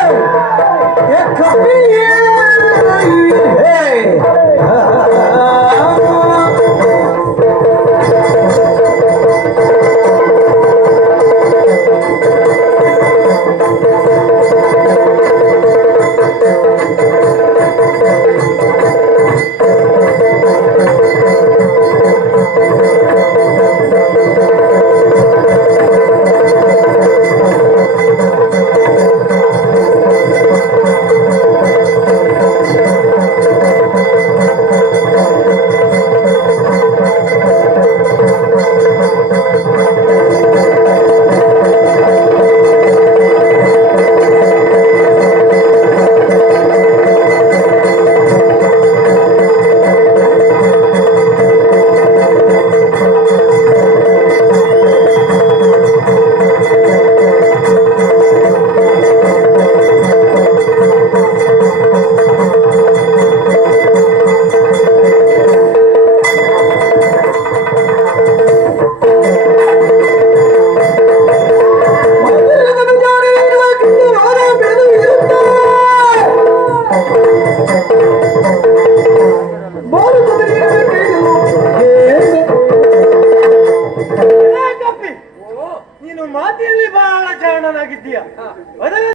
एक कपी है ನೀನು ಮಾತಿನಲ್ಲಿ ಬಹಳ ಕಾರಣನಾಗಿದ್ದೀಯ